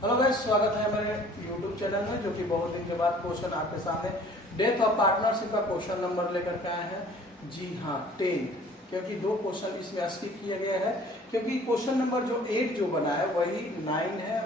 Hello guys, स्वागत है हमारे यूट्यूब चैनल में, जो कि बहुत दिन के बाद क्वेश्चन आपके सामने डेथ ऑफ पार्टनरशिप का क्वेश्चन नंबर लेकर के आए हैं। जी हाँ, 10, क्योंकि दो क्वेश्चन इसमें स्किप किया गया है, क्योंकि क्वेश्चन नंबर जो 8 जो बना है वही 9 है।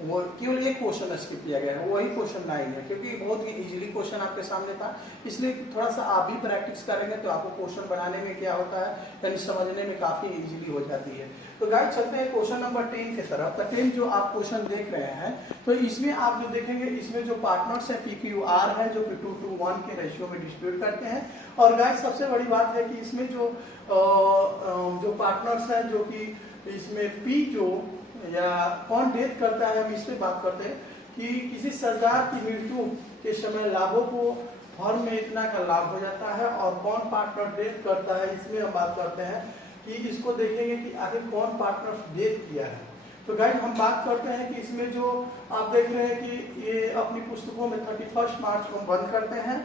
वो केवल एक क्वेश्चन स्किप किया गया है, वही क्वेश्चन 9 है, क्योंकि बहुत ही इजीली क्वेश्चन आपके सामने था। इसलिए थोड़ा सा आप भी प्रैक्टिस करेंगे तो आपको क्वेश्चन बनाने में क्या होता है, यानी समझने में काफी इजीली हो जाती है। तो गाइस चलते हैं क्वेश्चन नंबर 10 की तरफ। तो 10 जो आप क्वेश्चन देख रहे हैं, तो इसमें आप जो देखेंगे, इसमें जो पार्टनर्स है PQR है, जो कि 2:1 के रेशियो में डिस्ट्रीब्यूट करते हैं। और गाइस सबसे बड़ी बात है कि इसमें जो पार्टनर्स है, जो कि इसमें P जो या कौन डेथ करता है, हम इस पे बात करते हैं कि किसी सरदार की मृत्यु के समय लाभों को फर्म में इतना का लाभ हो जाता है, और कौन पार्टनर डेथ करता है इसमें हम बात करते हैं कि इसको देखेंगे कि आखिर कौन पार्टनर डेथ किया है। तो गाइस हम बात करते हैं कि इसमें जो आप देख रहे हैं कि ये अपनी पुस्तकों में 31 मार्च को बंद करते हैं,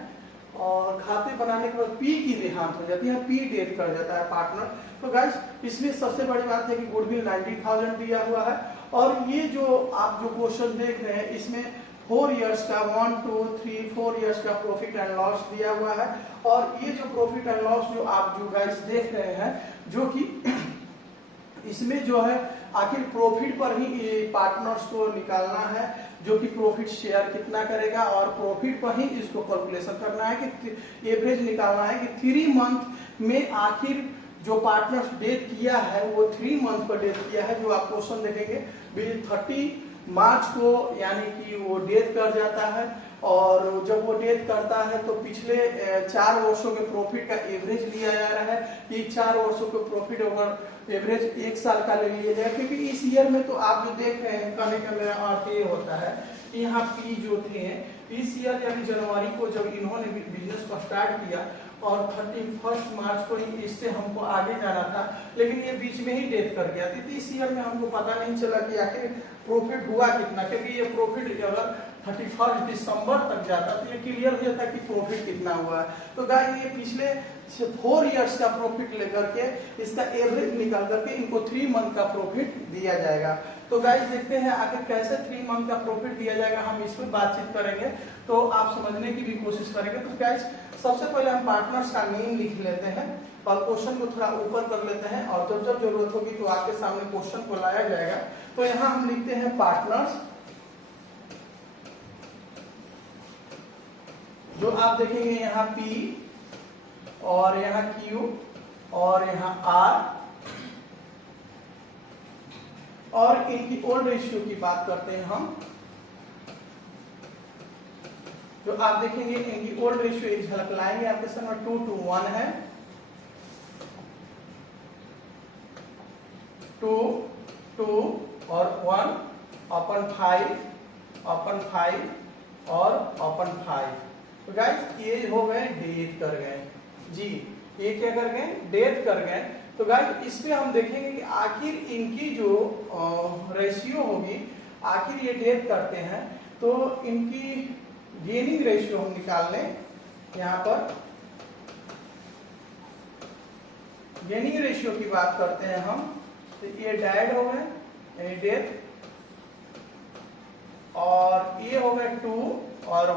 और खाते बनाने के बाद P की देहांत हो जाती है, P डेथ कर जाता है पार्टनर। तो गाइस इसमें सबसे बड़ी बात है कि गुडविल 90,000 दिया हुआ है, और ये जो आप जो क्वेश्चन देख रहे हैं इसमें 4 इयर्स का 1 2 3 4 इयर्स का प्रॉफिट एंड लॉस दिया हुआ है। और ये जो प्रॉफिट एंड लॉस जो आप जो गाइस देख रहे हैं, जो कि इसमें जो है आखिर प्रॉफिट पर ही ये पार्टनर्स को निकालना है, जो कि प्रॉफिट शेयर कितना करेगा, और प्रॉफिट पर ही इसको कैलकुलेशन करना है कि एवरेज निकालना है कि 3 मंथ में आखिर जो पार्टनर्स डेथ किया है वो 3 मंथ पर डेथ किया है। जो आप क्वेश्चन देखेंगे 30 मार्च को, यानी कि वो डेथ कर जाता है, और जब वो डेथ करता है तो पिछले 4 वर्षों के प्रॉफिट का एवरेज लिया जा रहा है कि 4 वर्षों के प्रॉफिट ओवर एवरेज 1 साल का ले लिया जाए। क्योंकि इस ईयर में तो आप जो देख रहे हैं, कहने का मेरा अर्थ ये होता है कि यहाँ P जो थे इस ईयर यानी जनवरी को जब इन्होंने बिजनेस को स्टार्ट किया, और 31 मार्च को ही इससे हमको आगे जाना था, लेकिन ये बीच में ही डेथ कर गया। तो इस ईयर में हमको पता नहीं चला कि आखिर प्रॉफिट हुआ कितना, क्योंकि ये प्रॉफिट अगर 31 दिसंबर तक जाता तो ये क्लियर हो जाता कि प्रॉफिट कितना हुआ है। तो गाइस ये पिछले 4 इयर्स का प्रॉफिट लेकर के इसका एवरेज निकाल करके इनको 3 मंथ का प्रॉफिट दिया जाएगा। तो गाइस देखते हैं आखिर कैसे 3 मंथ का प्रॉफिट दिया जाएगा, हम इस पर बातचीत करेंगे, तो आप समझने की भी कोशिश करेंगे। तो गाइस सबसे पहले हम पार्टनर्स का नेम लिख लेते हैं, और क्वेश्चन को थोड़ा ऊपर कर लेते हैं, और जब जब जरूरत होगी तो आपके सामने क्वेश्चन को लाया जाएगा। तो यहाँ हम लिखते हैं पार्टनर्स, जो आप देखेंगे यहाँ P और यहाँ Q और यहाँ R, और इनकी ओल्ड रेशियो की बात करते हैं हम। जो आप देखेंगे इनकी ओल्ड रेशियो एक झलक लाएंगे आपके सामने, 2:1 है, 2 2 और 1/5 और 5। तो गाइस ये हो गए डेथ कर गए जी, ये क्या कर गए, डेथ कर गए। तो गाइस इसमें हम देखेंगे कि आखिर इनकी जो रेशियो होगी, आखिर ये डेथ करते हैं तो इनकी गेनिंग रेशियो हम निकाल लें। यहाँ पर गेनिंग रेशियो की बात करते हैं हम, तो ये डाइड हो गए यानी डेथ, और ये हो गए 2 और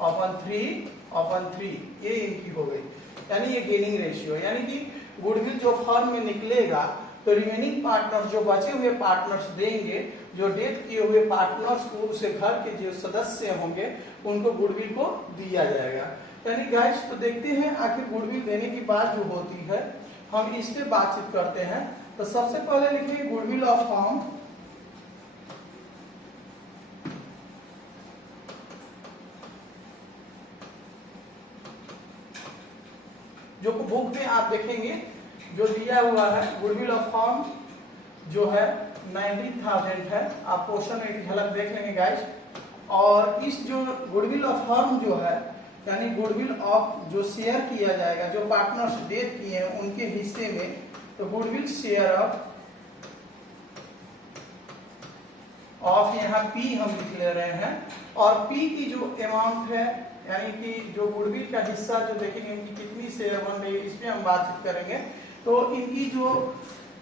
1/3, ये इनकी हो गई, यानी ये गेनिंग रेशियो। यानी कि गुडविल जो फर्म में निकलेगा तो रिमेनिंग पार्टनर्स जो बचे हुए पार्टनर्स देंगे, जो डेथ किए हुए पार्टनर्स को उसे घर के जो सदस्य होंगे उनको गुडविल को दिया जाएगा। यानी गाइस तो देखते हैं आखिर गुडविल देने की बात जो होती है, हम इस पे बातचीत करते हैं। तो सबसे पहले लिखिए गुडविल ऑफ फर्म, जो बुक में आप देखेंगे जो दिया हुआ है, गुडविल ऑफ फर्म जो है 90,000 है। आप क्वेश्चन में एक झलक देख लेंगे गाइस। और इस जो गुडविल ऑफ फर्म जो है, यानी गुडविल ऑफ जो शेयर किया जाएगा, जो पार्टनर्स डेथ किए हैं उनके हिस्से में, तो गुडविल शेयर ऑफ यहाँ P हम लिख ले रहे हैं, और P की जो अमाउंट है, यानी कि जो गुडविल का हिस्सा जो देखेंगे इनकी कितनी शेयर बन रही है, इस पे हम बातचीत करेंगे। तो इनकी जो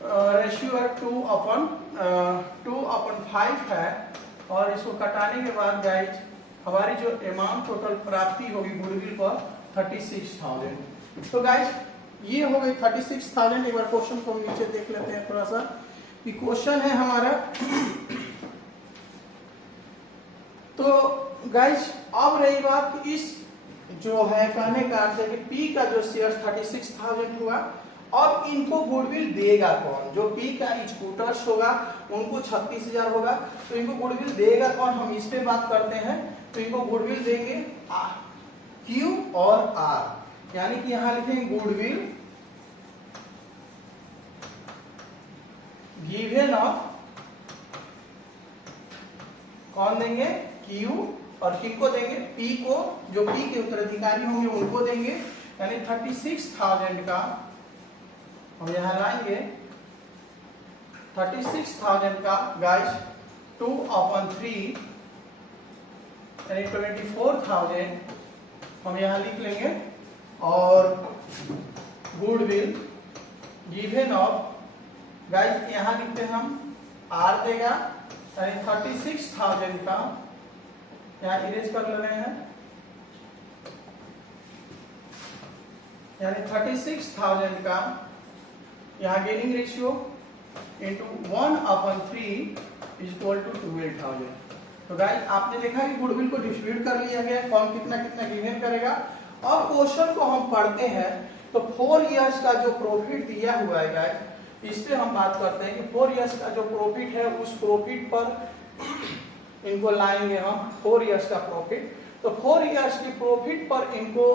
रेशियो है 2/5 2/5 है और इसको कटाने के बाद गाइज हमारी जो अमाउंट टोटल प्राप्ति होगी गुडविल पर 36,000। तो गाइज ये हो गई 36,000। एक बार क्वेश्चन को नीचे देख लेते हैं थोड़ा सा। कि क्वेश्चन है हमारा तो गाइज अब रही बात इस जो है कहने का अर्थ है कि पी का जो शेयर 36,000 हुआ, अब इनको गुडविल देगा कौन? जो पी का स्कूटर्स होगा उनको 36,000 होगा, तो इनको गुडविल देगा कौन? हम इस पे बात करते हैं। तो इनको गुडविल देंगे क्यू और आर, यानी कि यहां लिखेंगे गुडविल गिवन ऑफ, कौन देंगे? क्यू, और किनको देंगे? पी को, जो पी के उत्तराधिकारी होंगे उनको देंगे। यानी 36,000 का हम यहां लाएंगे 36,000 का गाइस 2/3 यानी 24,000 हम यहां लिख लेंगे। और गुडविल गिवन ऑफ गाइस यहां लिखते हैं हम आर देगा, यानी 36,000 का यहां इरेज कर ले रहे हैं, यानी 36,000 का यहाँ gaining ratio into 1/3 is equal to 12,000। तो गाइस आपने देखा कि गुडविल को डिस्ट्रीब्यूट कर लिया गया, कौन कितना कितना गिवन करेगा। अब क्वेश्चन को हम पढ़ते हैं तो 4 इयर्स का जो प्रॉफिट दिया हुआ है गाइस, इस पे हम बात करते हैं कि 4 इयर्स का जो प्रॉफिट है उस प्रॉफिट पर इनको लाएंगे हम 4 इयर्स का प्रॉफिट। तो 4 इयर्स की प्रॉफिट पर इनको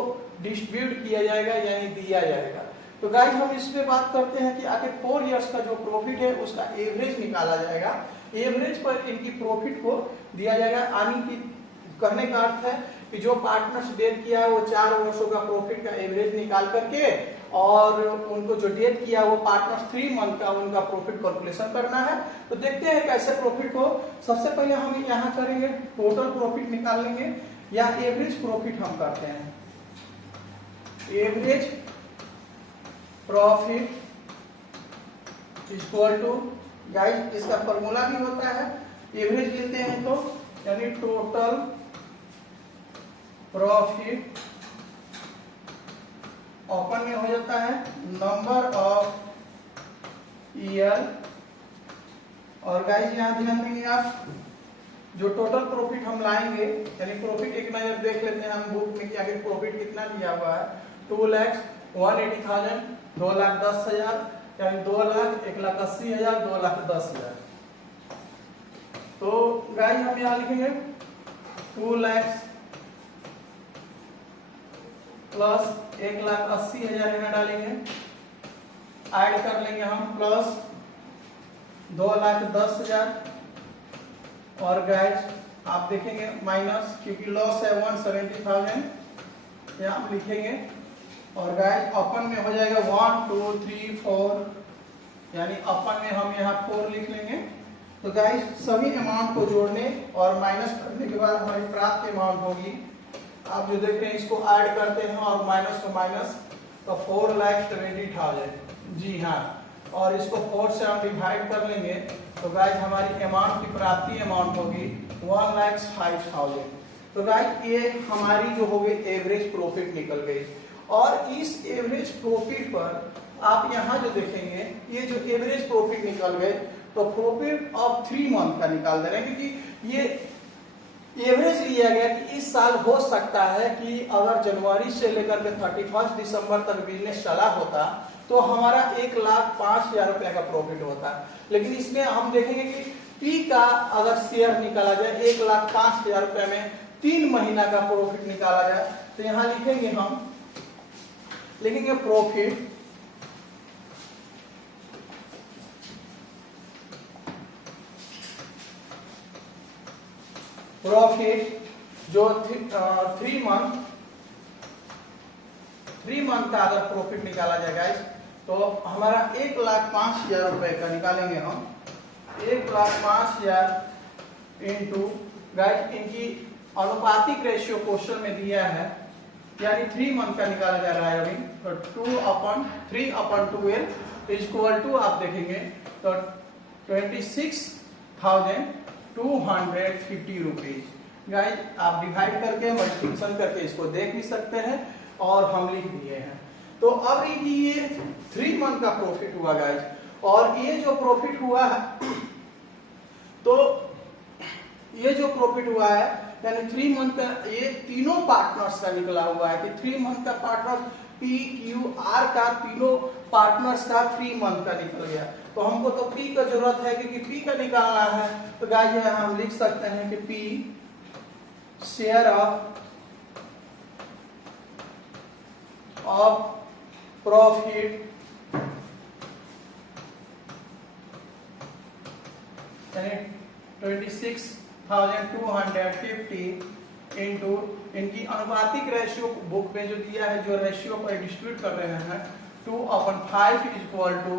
डिस्ट्रीब्यूट किया जाएगा यानी दिया जाएगा। तो गाइस हम इस पे बात करते हैं कि आखिर 4 इयर्स का जो प्रॉफिट है उसका एवरेज निकाला जाएगा। एवरेज पर इनकी प्रॉफिट को दिया जाएगा, यानी कि कहने का अर्थ है कि जो पार्टनर्स डेट किया है वो 4 वर्षों का प्रॉफिट का एवरेज निकाल करके और उनको जो डेट किया वो पार्टनर्स 3 मंथ का उनका प्रॉफिट कैलकुलेशन करना है। तो देखते हैं कैसे प्रॉफिट को। सबसे पहले हम यहाँ करेंगे टोटल प्रॉफिट निकाल लेंगे या एवरेज प्रॉफिट हम करते हैं। Average profit equal to guys इसका फॉर्मूला भी होता है, एवरेज लेते हैं तो यानी टोटल प्रॉफिट ओपन में हो जाता है नंबर ऑफ ईयर। और गाइस यहां ध्यान देंगे आप, जो टोटल प्रॉफिट हम लाएंगे यानी प्रॉफिट एक नजर देख लेते हैं हम बुक में कि आगे प्रॉफिट कितना दिया हुआ है। 2,180,000, 2,10,000 यानी 2,00,000, 1,80,000, 2,10,000। तो गाइस हम यहाँ लिखेंगे 2 लाख प्लस 1,80,000 यहाँ डालेंगे, ऐड कर लेंगे हम प्लस 2,10,000 और गाइस आप देखेंगे माइनस, क्योंकि लॉस है 170,000 यहाँ हम लिखेंगे। और गाइस अपन में हो जाएगा 1 2 3 4 यानी अपन में हम यहाँ 4 लिख लेंगे। तो गाइस सभी अमाउंट को जोड़ने और माइनस करने के बाद हमारी प्राप्त अमाउंट होगी, आप जो देख रहे हैं इसको ऐड करते हैं और माइनस को माइनस, तो 4,70,000 जी हाँ, और इसको 4 से हम डिवाइड कर लेंगे तो गाइस हमारी अमाउंट की प्राप्ति अमाउंट होगी 1,05,000। तो गाइस ये हमारी जो हो गई एवरेज प्रॉफिट निकल गई। और इस एवरेज प्रॉफिट पर आप यहाँ जो देखेंगे ये जो एवरेज प्रॉफिट निकल गए तो प्रॉफिट ऑफ 3 मंथ का निकाल दे रहे हैं, क्योंकि ये एवरेज लिया गया कि इस साल हो सकता है कि अगर जनवरी से लेकर के 31 दिसंबर तक बिजनेस चला होता तो हमारा 1,05,000 रुपए का प्रॉफिट होता। लेकिन इसमें हम देखेंगे कि पी का अगर शेयर निकाला जाए 1,05,000 रुपए में 3 महीना का प्रॉफिट निकाला जाए तो यहाँ लिखेंगे हम प्रॉफिट जो 3 मंथ का अगर प्रॉफिट निकाला जाएगा तो हमारा 1,05,000 रुपए का निकालेंगे हम। 1,05,000 इंटू गाइस इनकी अनुपातिक रेशियो क्वेश्चन में दिया है यानी 3 मंथ का निकाला जा रहा है अभी। तो 2/3/12 इज इक्वल टू आप देखेंगे तो 26,250 रुपीज। गाइस आप डिवाइड करके मल्टीप्लिकेशन करके इसको देख भी सकते हैं और हम लिख दिए हैं। तो अब ये 3 मंथ का प्रॉफिट हुआ गाइस, और ये जो प्रॉफिट हुआ है, तो ये जो प्रॉफिट हुआ है यानी 3 मंथ का, ये तीनों पार्टनर्स का निकला हुआ है कि 3 मंथ का पार्टनर पी क्यू आर का, तीनों पार्टनर्स का 3 मंथ का निकल गया। तो हमको तो पी का जरूरत है क्योंकि पी का निकालना है। तो गाइस यहाँ हम लिख सकते हैं कि पी शेयर ऑफ प्रॉफिट यानी 26,250 इंटू इनकी अनुपातिक रेशियो बुक में जो दिया है, जो रेशियो पर डिस्ट्रीब्यूट कर रहे हैं 2/5 इक्वल टू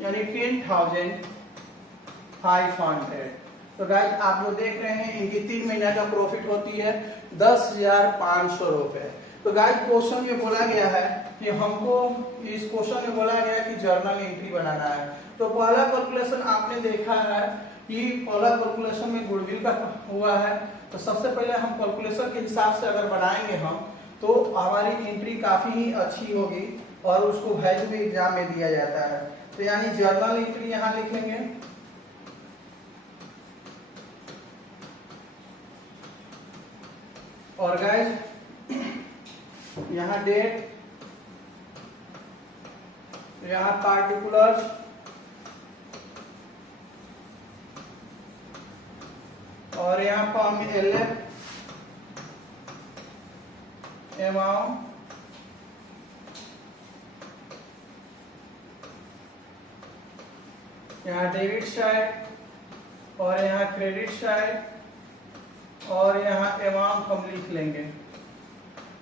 यानी 10,500। तो गाइस आप जो देख रहे हैं इनकी 3 महीने का प्रॉफिट होती है 10,500 रुपए। तो गाइस क्वेश्चन में बोला गया है कि हमको, इस क्वेश्चन में बोला गया है कि जर्नल एंट्री बनाना है। तो पहला कैलकुलेशन आपने देखा है कि पहला कैलकुलेशन में गुडविल का हुआ है। तो सबसे पहले हम कैलकुलेशन के हिसाब से अगर बनाएंगे हम, तो हमारी एंट्री काफी ही अच्छी होगी और उसको वैल्यू भी एग्जाम में दिया जाता है। तो यानी जर्नल एंट्री यहाँ लिख लेंगे, और गाइस यहाँ डेट, यहाँ पार्टिकुलर्स, और यहाँ पर हम LF अमाउंट, यहाँ डेबिट साइड और यहाँ क्रेडिट साइड और यहाँ अमाउंट हम लिख लेंगे।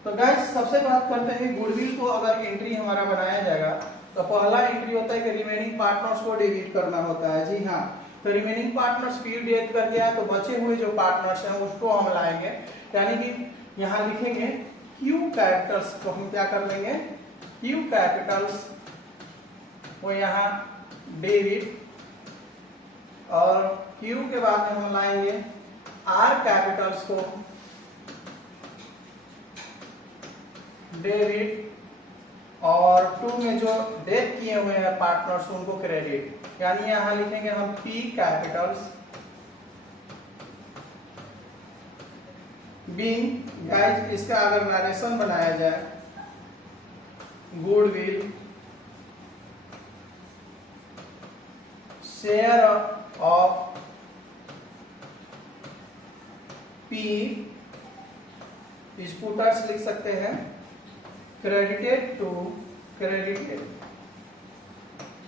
तो गाइस सबसे बात करते हैं गुडविल को अगर एंट्री हमारा बनाया जाएगा तो पहला एंट्री होता है कि रिमेनिंग पार्टनर्स को डेबिट करना होता है। जी हाँ, तो रिमेनिंग पार्टनर्स पी डेट कर दिया, तो बचे हुए जो पार्टनर्स हैं उसको हम लाएंगे, यानी कि यहाँ लिखेंगे क्यू कैपिटल्स को हम क्या कर लेंगे, क्यू कैपिटल्स वो यहाँ डेबिट, और क्यू के बाद में हम लाएंगे आर कैपिटल्स को डेबिट, और 2 में जो डेट किए हुए हैं पार्टनर्स उनको क्रेडिट, यानी यहां लिखेंगे हम पी कैपिटल्स बीइंग। गाइस इसका अगर नरेशन बनाया जाए, goodwill share of P, scooters लिख सकते हैं, क्रेडिटेड टू क्रेडिटेड।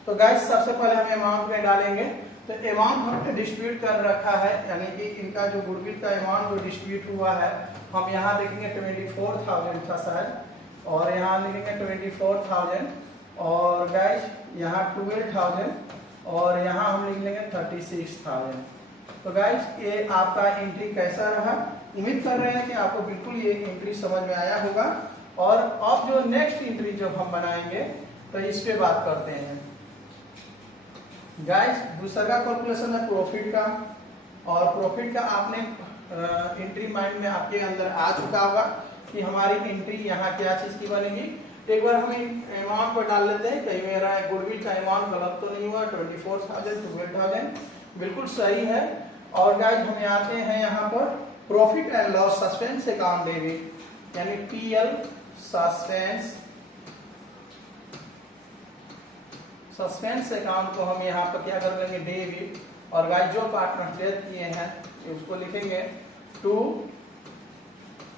तो गाइस सबसे पहले हम अमाउंट में डालेंगे, तो अमाउंट हमने डिस्ट्रीब्यूट कर रखा है, यानी कि इनका जो गुडविल का अमाउंट जो डिस्ट्रीब्यूट हुआ है हम यहाँ लिखेंगे 24,000 था शायद, और यहाँ लिखेंगे 24,000, और गाइस यहाँ 12,000, और यहाँ हम लिख लेंगे 36,000। तो गाइस ये आपका एंट्री कैसा रहा, उम्मीद कर रहे हैं कि आपको बिल्कुल ये एंट्री समझ में आया होगा। और अब जो नेक्स्ट एंट्री जब हम बनाएंगे तो इस पे बात करते हैं। गाइस दूसरा कैलकुलेशन है प्रॉफिट का, और प्रॉफिट का आपने एंट्री माइंड में आपके अंदर आ चुका होगा कि हमारी एंट्री यहाँ क्या चीज की बनेगी। एक बार हम अमाउंट पर डाल लेते हैं, कहीं मेरा गुडविल का अमाउंट गलत तो नहीं हुआ, 24,000 12,000 बिल्कुल सही है। और गाइस हम आते हैं यहाँ पर profit and loss suspense account debit, यानी PL सस्पेंस अकाउंट को हम यहाँ पर क्या कर लेंगे, डेबिट, और गाइस जो पार्टनर डेट किए हैं उसको लिखेंगे टू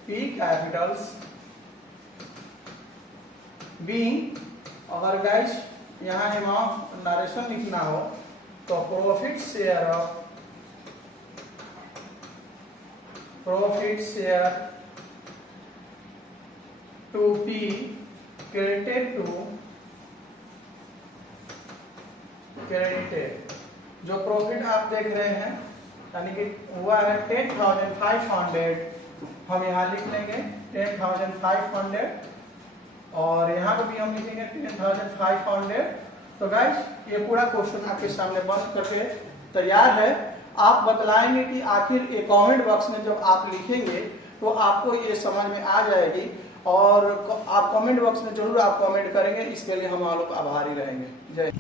P कैपिटल्स बीइंग। अगर गाइस यहाँ अमाउंट नरेशन लिखना हो तो profit share to P credited to credited। जो प्रॉफिट आप देख रहे हैं यानी कि हुआ है 10,500, हम यहाँ लिख लेंगे 10,500, और यहाँ पर भी हम लिखेंगे 10,500। तो गाइस ये पूरा क्वेश्चन आपके सामने बंद करके तैयार है। आप बतलाएंगे कि आखिर ये कमेंट बॉक्स में जब आप लिखेंगे तो आपको ये समझ में आ जाएगी, और आप कमेंट बॉक्स में जरूर आप कमेंट करेंगे, इसके लिए हम लोग आभारी रहेंगे। जय।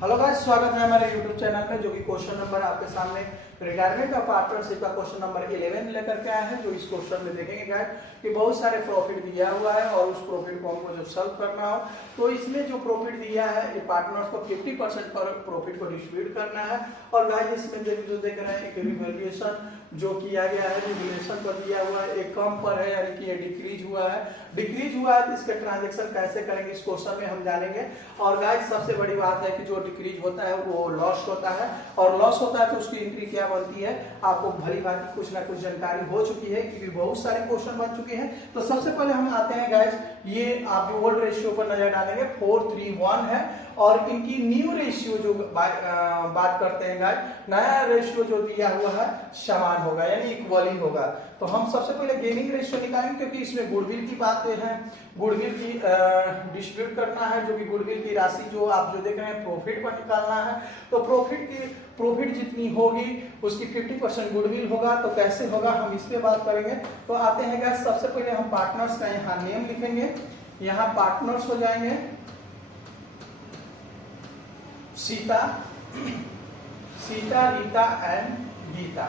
हेलो गाइस, स्वागत है हमारे यूट्यूब चैनल में, जो कि क्वेश्चन नंबर आपके सामने रिटायरमेंट ऑफ पार्टनरशिप का क्वेश्चन नंबर 11 लेकर के आए हैं। जो इस क्वेश्चन में देखेंगे गाइस कि बहुत सारे प्रॉफिट दिया हुआ है और उस प्रॉफिट को हमको जब सॉल्व करना हो तो इसमें जो प्रॉफिट दिया है ये पार्टनर्स को 50% पर प्रॉफिट को डिस्ट्रीब्यूट करना है। और गाइस इसमें जो देख रहे हैं एक रिवैल्यूएशन जो किया गया है, रिवैल्यूएशन पर दिया हुआ है, एक कम पर है यानी कि ये डिक्रीज हुआ है। डिक्रीज हुआ है तो इसका ट्रांजेक्शन कैसे करेंगे इस क्वेश्चन में हम जानेंगे। और गाइस सबसे बड़ी बात है कि जो डिक्रीज होता है वो लॉस होता है, और लॉस होता है तो उसकी एंट्री क्या बनती है, आपको भली बात कुछ ना कुछ जानकारी हो चुकी है क्योंकि बहुत सारे क्वेश्चन बन चुके हैं। तो सबसे पहले हम आते हैं गाइस, ये आप जो ओल्ड रेशियो पर नजर डालेंगे 4:3:1 है, और इनकी न्यू रेशियो जो बात करते हैं गाइस, नया रेशियो जो दिया हुआ है समान होगा यानी इक्वली होगा। तो हम सबसे पहले गेनिंग रेशियो निकालेंगे क्योंकि इसमें गुडविल की बातें हैं, गुडविल की डिस्ट्रीब्यूट करना है, जो कि गुडविल की राशि जो आप जो देख रहे हैं प्रॉफिट पर निकालना है। तो प्रॉफिट जितनी होगी उसकी 50% गुडविल होगा। तो कैसे होगा हम इस पे बात करेंगे। तो आते हैं गाइस, सबसे पहले हम पार्टनर्स का यहाँ नेम लिखेंगे, यहाँ पार्टनर्स हो जाएंगे सीता, रीता एंड गीता।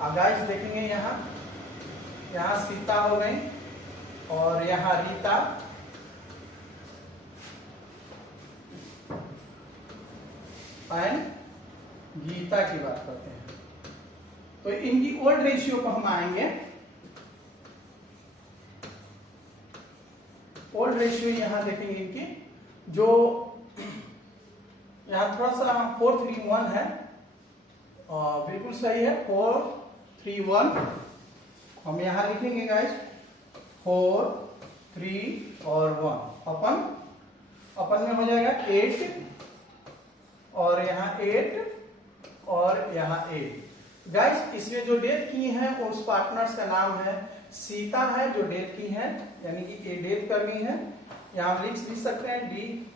अब गाइस देखेंगे यहाँ सीता हो गई और यहाँ रीता एंड गीता की बात करते हैं। तो इनकी ओल्ड रेशियो को हम आएंगे, ओल्ड रेशियो यहां देखेंगे इनकी, जो यहां थोड़ा सा 4:3:1 है, और बिल्कुल सही है 4:3:1। हम यहां लिखेंगे गाइस 4, 3 और 1 अपन में हो जाएगा 8, और यहाँ 8 और यहाँ 8। गाइस इसमें जो डेथ की है उस पार्टनर्स का नाम है सीता है, जो डेथ की है यानी कि ये डेथ करनी है। यहाँ हम लिख सकते हैं डी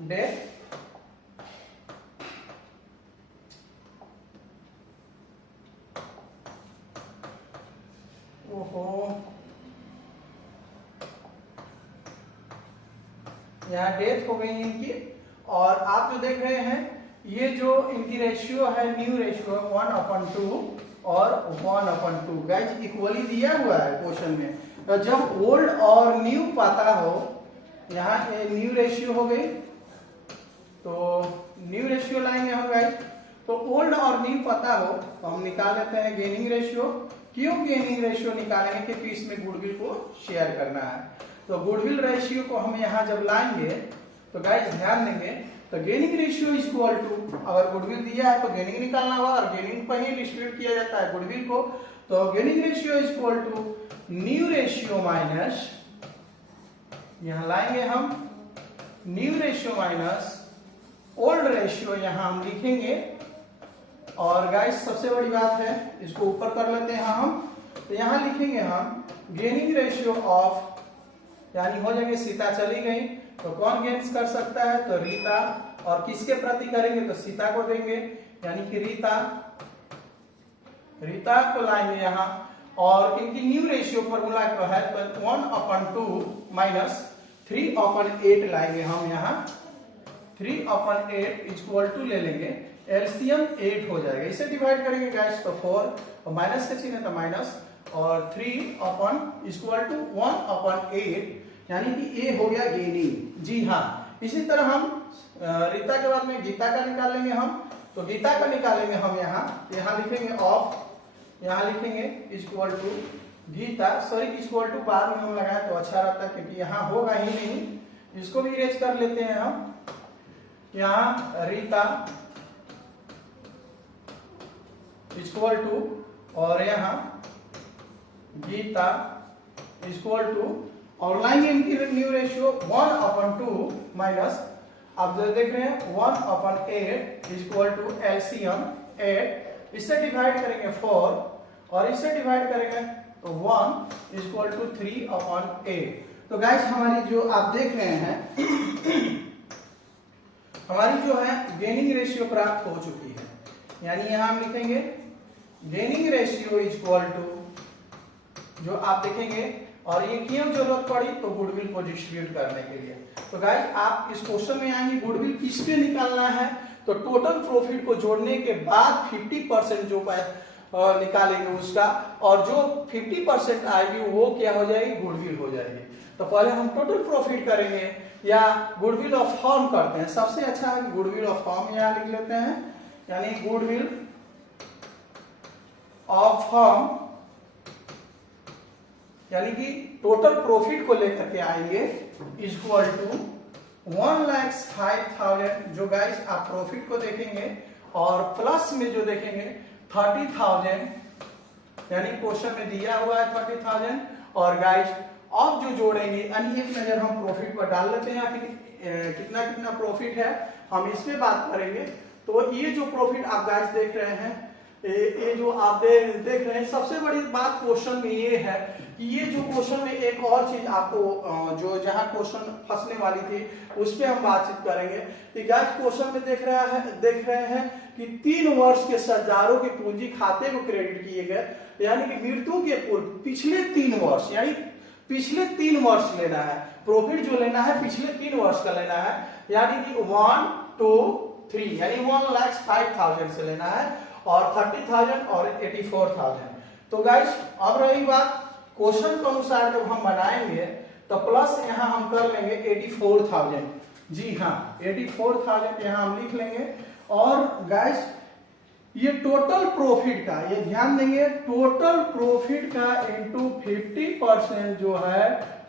डेथ, ओहो यहाँ डेथ हो गई इनकी। और आप जो देख रहे हैं ये जो इनकी रेशियो है, न्यू रेशियो 1/2 और 1/2 गाइस इक्वली दिया हुआ है क्वेश्चन में। तो जब ओल्ड और न्यू पता हो, यहाँ न्यू रेशियो हो गई तो न्यू रेशियो लाएंगे हम गाइस। तो ओल्ड और न्यू पता हो तो हम निकाल लेते हैं गेनिंग रेशियो। क्यों गेनिंग रेशियो निकालेंगे, क्योंकि इसमें गुडविल को शेयर करना है। तो गुडविल रेशियो को हम यहाँ जब लाएंगे तो गाइस ध्यान देंगे, तो gaining ratio is equal to, अगर गुडविल दिया है तो गेनिंग निकालना होगा, और गेनिंग पर ही डिस्ट्रीब्यूट किया जाता है गुडविल को। तो gaining ratio is equal to new ratio minus, यहां लाएंगे हम new ratio minus old ratio, यहां हम लिखेंगे। और गाइस सबसे बड़ी बात है, इसको ऊपर कर लेते हैं हम, तो यहां लिखेंगे हम गेनिंग रेशियो ऑफ, यानी हो जाएंगे सीता चली गई तो कौन गेन्स कर सकता है, तो रीता, और किसके प्रति करेंगे तो सीता को देंगे यानी कि रीता को लाएंगे यहाँ। और इनकी न्यू रेशियो फॉर्मूला क्या है, तो 1/2 माइनस 3/8 लाएंगे हम यहाँ, 3/8 इक्वल टू ले लेंगे, एलसीएम 8 हो जाएगा। इसे डिवाइड करेंगे गाइस तो 4 और माइनस का चिन्ह है तो माइनस, और 3 इक्वल टू 1/8 यानी कि ए हो गया गेनिंग। जी हाँ, इसी तरह हम रीता के बाद में गीता का निकालेंगे हम। तो गीता का निकालेंगे हम यहाँ लिखेंगे ऑफ, यहाँ लिखेंगे equal to Geeta, sorry equal to बाद में हम लगाए तो अच्छा रहता है क्योंकि यहाँ होगा ही नहीं, इसको भी इरेज कर लेते हैं हम। यहाँ रीता इक्वल टू, और यहाँ गीता इक्वल टू, और लाएंगे इनकी न्यू रेशियो 1/2 माइनस, आप जो देख रहे हैं 1/8 इक्वल टू एलसीएम 8, इससे डिवाइड करेंगे 4 और इससे डिवाइड करेंगे तो 1 इक्वल टू 3/8। तो गाइस हमारी जो आप देख रहे हैं हमारी जो है गेनिंग रेशियो प्राप्त हो चुकी है, यानी यहां हम लिखेंगे gaining ratio is equal to, जो आप देखेंगे, और ये क्यों जरूरत पड़ी, तो गुडविल को डिस्ट्रीब्यूट करने के लिए। तो गाइस आप इस क्वेश्चन में आएंगे गुडविल किस पे निकालना है, तो टोटल प्रॉफिट को जोड़ने के बाद 50% जो निकालेंगे उसका, और जो 50% आएगी वो क्या हो जाएगी, गुडविल हो जाएगी। तो पहले हम टोटल प्रॉफिट करेंगे या गुडविल ऑफ फर्म करते हैं। सबसे अच्छा है गुडविल ऑफ फर्म यहाँ लिख लेते हैं, यानी गुडविल ऑफ फर्म, यानी कि टोटल प्रॉफिट को लेकर के आएंगे इक्वल टू 1,05,000, जो गाइस आप प्रॉफिट को देखेंगे, और प्लस में जो देखेंगे 30,000, यानी क्वेश्चन में दिया हुआ है 30,000, और गाइस अब जो जोड़ेंगे, यानी एक नजर हम प्रॉफिट पर डाल लेते हैं कि कितना कितना प्रॉफिट है, हम इस पे बात करेंगे। तो ये जो प्रॉफिट आप गाइस देख रहे हैं, ये जो आप देख रहे हैं, सबसे बड़ी बात क्वेश्चन में ये है कि ये जो क्वेश्चन में एक और चीज आपको जो जहां क्वेश्चन फंसने वाली थी उस पे हम बातचीत करेंगे कि गाइस क्वेश्चन में देख रहे हैं कि 3 वर्ष के कर्जदारों के पूंजी खाते को क्रेडिट किए गए, यानी कि मृत्यु के पूर्व पिछले 3 वर्ष, यानी पिछले 3 वर्ष लेना है, प्रॉफिट जो लेना है पिछले 3 वर्ष का लेना है, यानी कि 1, 2, 3, यानी 1,05,000 से लेना है, और 30,000 और 84,000। तो गाइस अब रही बात क्वेश्चन के अनुसार जब हम बनाएंगे तो प्लस यहाँ हम कर लेंगे 84,000, जी हाँ 84,000 यहाँ हम लिख लेंगे। और गाइस ये टोटल प्रॉफिट का, ये ध्यान देंगे, टोटल प्रॉफिट का इनटू 50% जो है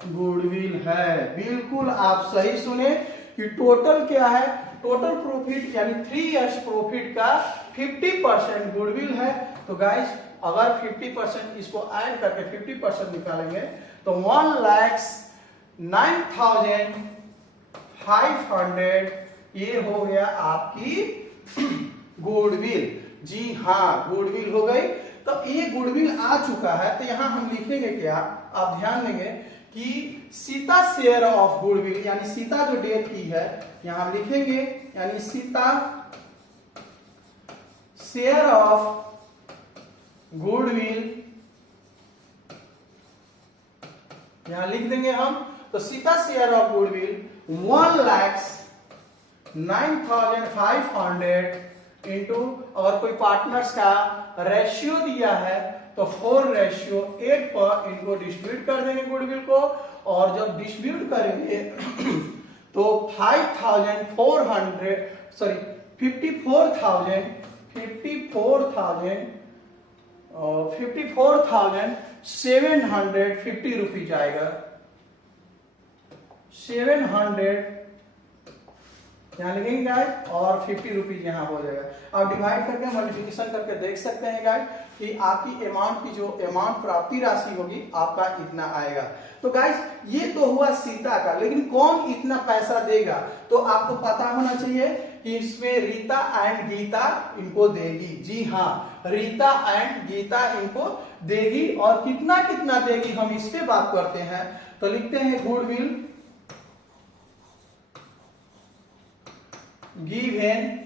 गुडविल है। बिल्कुल आप सही सुने कि टोटल क्या है, टोटल प्रॉफिट यानी 3 इयर्स प्रॉफिट का 50% गुडविल है। तो गाइस अगर 50% इसको ऐड करके 50% निकालेंगे तो 1,09,500 ये हो गया आपकी गुडविल। जी हाँ गुडविल हो गई। तो ये गुडविल आ चुका है, तो यहां हम लिखेंगे क्या, आप ध्यान देंगे कि सीता शेयर ऑफ गुडविल, यानी सीता जो डेट की है यहां हम लिखेंगे, यानी सीता शेयर ऑफ गुडविल यहां लिख देंगे हम। तो Sita share of goodwill 1,09,500 into, अगर कोई पार्टनर्स का रेशियो दिया है तो 4:8 पर इनको डिस्ट्रीब्यूट कर देंगे गुडविल को, और जब डिस्ट्रीब्यूट करेंगे तो 54,750 रुपीज आएगा। 700 यहाँ लिखेंगे गाइस, और 50 रुपीज यहाँ हो जाएगा। आप डिवाइड करके मल्टीप्लिकेशन करके देख सकते हैं गाइस कि आपकी अमाउंट की जो अमाउंट प्राप्ति राशि होगी आपका इतना आएगा। तो गाइस ये तो हुआ सीता का, लेकिन कौन इतना पैसा देगा, तो आपको पता होना चाहिए कि इसमें रीता एंड गीता इनको देगी। जी हाँ रीता एंड गीता इनको देगी, और कितना कितना देगी हम इस पे बात करते हैं। तो लिखते हैं गुडविल गिवन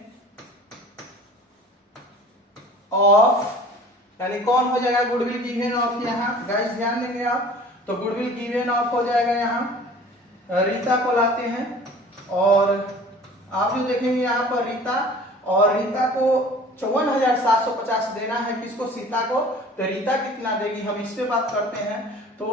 ऑफ, यानी कौन हो जाएगा गुडविल गिवन ऑफ, यहाँ गाइस ध्यान देंगे आप, तो गुडविल गिवन ऑफ हो जाएगा, यहाँ रीता को लाते हैं, और आप जो देखेंगे यहाँ पर रीता, और रीता को 54,750 देना है किसको, सीता को। तो रीता कितना देगी हम इस पे बात करते हैं। तो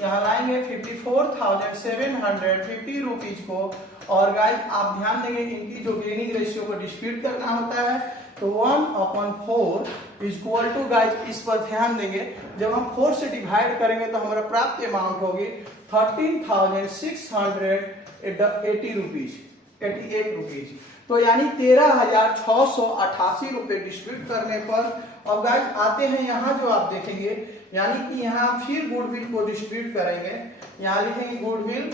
यहाँ लाएंगे 54,750 रुपीज को, और गाइस आप ध्यान देंगे इनकी जो गेनिंग रेशियो को डिस्ट्रीब्यूट करना होता है तो 1/4 इज इक्वल टू, गाइस इस पर ध्यान देंगे, जब हम 4 से डिवाइड करेंगे तो हमारा प्राप्त अमाउंट होगी 13,680 रुपीज, 88 रुपीज। तो यानी 13,688 रुपए डिस्ट्रीब्यूट करने पर। अब गाइस आते हैं यहाँ जो आप देखेंगे, यानी कि यहाँ फिर गुडविल को डिस्ट्रीब्यूट करेंगे, यहाँ लिखेंगे गुडविल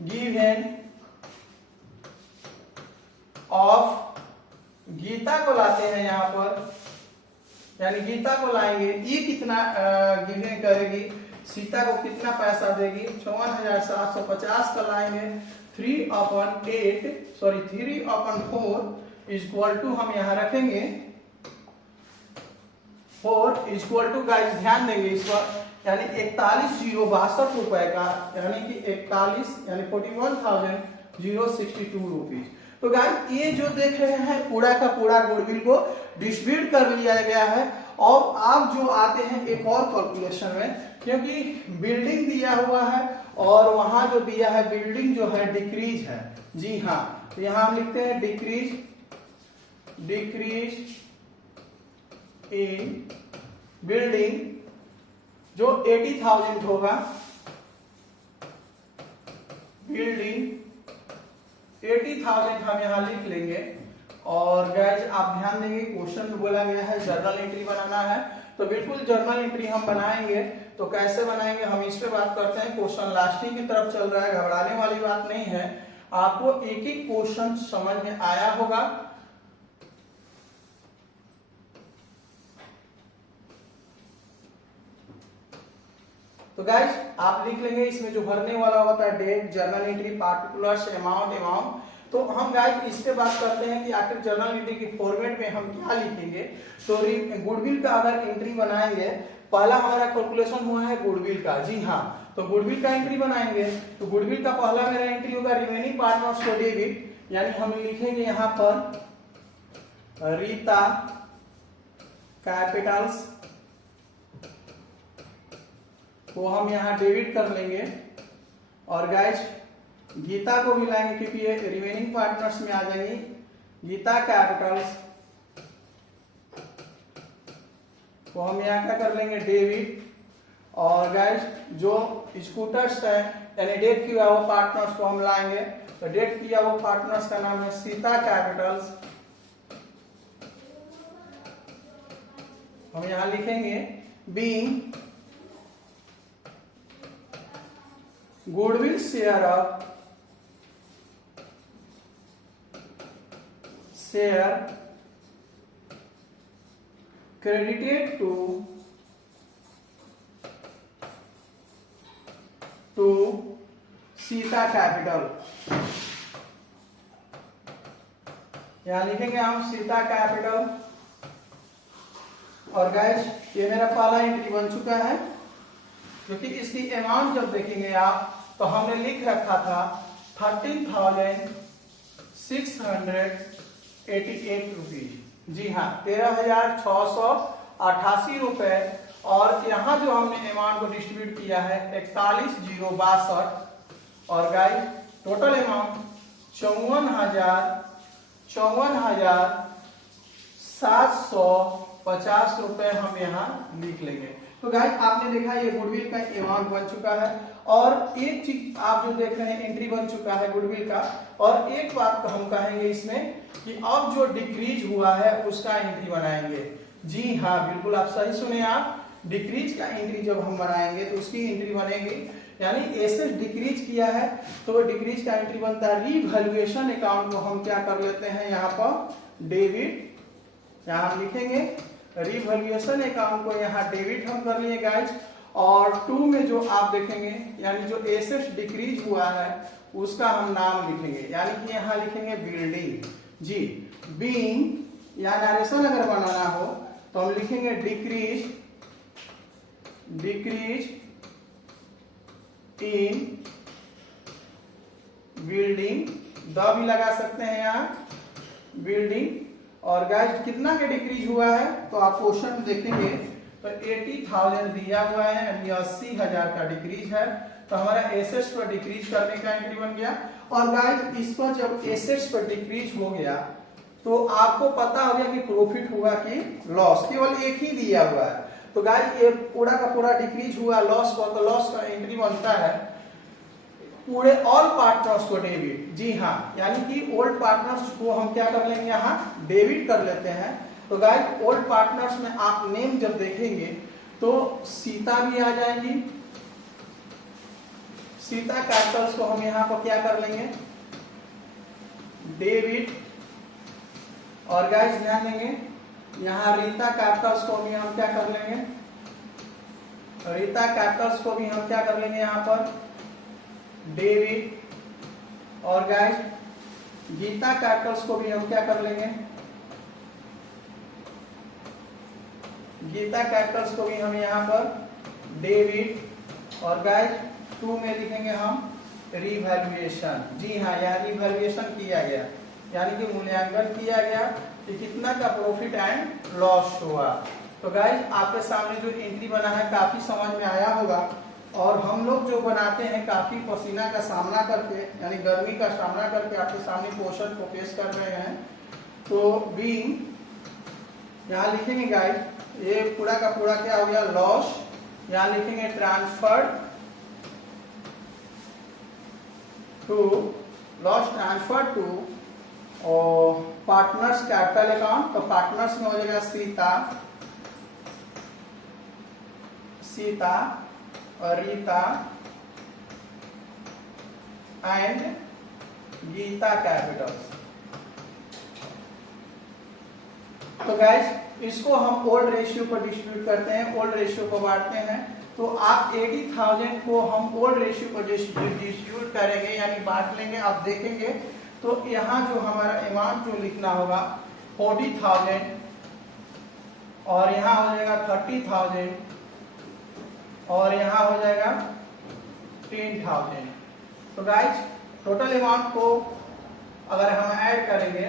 गिवन ऑफ, गीता को लाते हैं यहाँ पर, यानी गीता को लाएंगे, ये कितना गिवन करेगी, सीता को कितना पैसा देगी, 54,750 का लाएंगे, 3/4 इक्वल टू हम यहाँ रखेंगे 4 इक्वल टू गाइस ध्यान देंगे इस पर, यानी 41,062 रुपए का, यानी कि 41 यानी 41,062 रुपीज। तो गाइस ये जो देख रहे हैं पूरा का पूरा गुडविल को डिस्ट्रीब्यूट कर लिया गया है। और आप जो आते हैं एक और कैलकुलेशन में, क्योंकि बिल्डिंग दिया हुआ है और वहां जो दिया है बिल्डिंग जो है डिक्रीज है। जी हाँ, तो यहां हम लिखते हैं डिक्रीज इन बिल्डिंग जो 80,000 होगा, बिल्डिंग 80,000 हम यहां लिख लेंगे। और गाइस आप ध्यान देंगे क्वेश्चन में बोला गया है जर्नल एंट्री बनाना है, तो बिल्कुल जर्नल एंट्री हम बनाएंगे। तो कैसे बनाएंगे हम इस पे बात करते हैं। क्वेश्चन लास्टिंग की तरफ चल रहा है, घबराने वाली बात नहीं है। आपको एक एक क्वेश्चन समझ में आया होगा। तो गाइस आप लिख लेंगे इसमें जो भरने वाला होता है date, journal entry, particulars, amount. तो हम गाइस इस पे बात करते हैं कि आखिर जर्नल एंट्री के फॉर्मेट में हम क्या लिखेंगे। तो गुडविल का अगर एंट्री बनाएंगे, पहला हमारा कैलकुलेशन हुआ है गुडविल का। जी हाँ, तो गुडविल का एंट्री बनाएंगे तो गुडविल का पहला मेरा एंट्री होगा रिमेनिंग पार्टनर्स को डेबिट, यानी हम लिखेंगे यहाँ पर रीता कैपिटल्स को हम यहाँ डेबिट कर लेंगे। और गाइस गीता को भी लाएंगे क्योंकि ये रिमेनिंग पार्टनर्स में आ जाएंगी। गीता कैपिटल्स को हम यहाँ क्या कर लेंगे डेबिट। और गाइस जो स्कूटर्स है यानी डेट किया हुआ पार्टनर्स को हम लाएंगे। तो डेट किया हुआ पार्टनर्स का नाम है सीता कैपिटल्स, हम यहाँ लिखेंगे being goodwill share credited to Sita capital. यहां लिखेंगे हम सीता कैपिटल। और गाइस ये मेरा पहला एंट्री बन चुका है, क्योंकि इसकी अमाउंट जब देखेंगे आप तो हमने लिख रखा था 13,688 रुपीज। जी हाँ, 13,688 रुपए। और यहाँ जो हमने अमाउंट को डिस्ट्रीब्यूट किया है 41,062। और गाइस टोटल अमाउंट 54,750 रुपए हम यहाँ लिख लेंगे। तो गाइस आपने देखा ये गुडविल का अमाउंट बन चुका है। और एक चीज आप जो देख रहे हैं एंट्री बन चुका है गुडविल का। और एक बात हम कहेंगे इसमें कि अब जो डिक्रीज हुआ है उसका एंट्री बनाएंगे। जी हाँ, बिल्कुल आप सही सुने। आप डिक्रीज का एंट्री जब हम बनाएंगे तो उसकी एंट्री बनेगी, यानी एसेट डिक्रीज किया है तो डिक्रीज का एंट्री बनता है। रीवैल्यूएशन अकाउंट को हम क्या कर लेते हैं यहाँ पर डेबिट, यहाँ हम लिखेंगे रिवैल्यूएशन अकाउंट को यहाँ डेबिट हम कर लिए गाइस। और 2 में जो आप देखेंगे यानी जो एसेट डिक्रीज हुआ है उसका हम नाम लिखेंगे, यानी कि यहाँ लिखेंगे बिल्डिंग। जी, बीइंग या नरेशन अगर बनाना हो तो हम लिखेंगे डिक्रीज इन बिल्डिंग, द भी लगा सकते हैं यहाँ बिल्डिंग। और गाइस कितना के डिक्रीज हुआ है तो आप क्वेश्चन में देखेंगे तो 80,000 दिया हुआ है, यानी 80,000 का डिक्रीज है। तो हमारा एसेट्स पर डिक्रीज करने का एंट्री बन गया। और गाइस इस पर जब एसेट्स पर डिक्रीज हो गया तो आपको पता हो गया कि प्रॉफिट हुआ कि लॉस, केवल एक ही दिया हुआ है। तो गाइस ये पूरा का पूरा डिक्रीज हुआ लॉस पर, तो लॉस का एंट्री बनता है पूरे ऑल पार्टनर्स को डेबिट। जी हाँ, यानी कि ओल्ड पार्टनर्स को हम क्या कर लेंगे यहाँ डेबिट कर लेते हैं। तो गाइस ओल्ड पार्टनर्स में आप नेम जब देखेंगे तो सीता भी आ जाएगी। सीता कैपिटल्स को हम यहाँ पर क्या कर लेंगे डेबिट। और गाइस ध्यान देंगे यहाँ रीता कैपिटल्स को भी हम क्या कर लेंगे, रीता कैपिटल्स को भी हम क्या कर लेंगे यहाँ पर डेबिट। और गाइस गीता कैपिटल्स को भी हम क्या कर लेंगे, गीता कैपिटल्स को भी हम यहाँ पर डेबिट, और गाइस 2 में लिखेंगे हम रिवैल्यूएशन। जी हाँ, यहाँ रिवैल्यूएशन किया गया, यानी कि मूल्यांकन किया गया कि कितना का प्रॉफिट एंड लॉस हुआ। तो गाइस आपके सामने जो एंट्री बना है काफी समझ में आया होगा, और हम लोग जो बनाते हैं काफी पसीना का सामना करके, यानी गर्मी का सामना करके आपके सामने क्वेश्चन को पेश कर रहे हैं। तो बीइंग यहाँ लिखेंगे गाइस, ये पूरा का पूरा क्या हो गया, लॉस। यहाँ लिखेंगे transferred to, loss transfer to partners capital account. तो पार्टनर्स में हो जाएगा सीता और रीता एंड गीता कैपिटल्स। तो गाइस इसको हम ओल्ड रेशियो पर डिस्ट्रीब्यूट करते हैं, ओल्ड रेशियो को बांटते हैं। तो आप 80,000 को हम ओल्ड रेशियो पर डिस्ट्रीब्यूट करेंगे, यानी बांट लेंगे। आप देखेंगे तो यहाँ जो हमारा अमाउंट जो लिखना होगा 40,000, और यहाँ हो जाएगा 30,000, और यहाँ हो जाएगा 10,000। तो गाइस टोटल अमाउंट को अगर हम ऐड करेंगे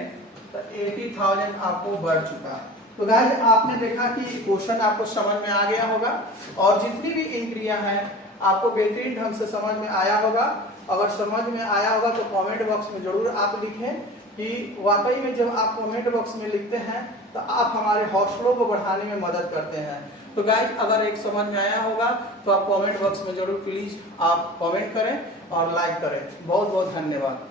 तो 80,000 आपको बढ़ चुका है। तो गाइस आपने देखा कि क्वेश्चन आपको समझ में आ गया होगा, और जितनी भी एंट्रियां हैं आपको बेहतरीन ढंग से समझ में आया होगा। अगर समझ में आया होगा तो कमेंट बॉक्स में जरूर आप लिखें कि वाकई में जब आप कमेंट बॉक्स में लिखते हैं तो आप हमारे हौसलों को बढ़ाने में मदद करते हैं। तो गाइस अगर एक समझ में आया होगा तो आप कमेंट बॉक्स में जरूर प्लीज आप कमेंट करें और लाइक करें। बहुत बहुत धन्यवाद।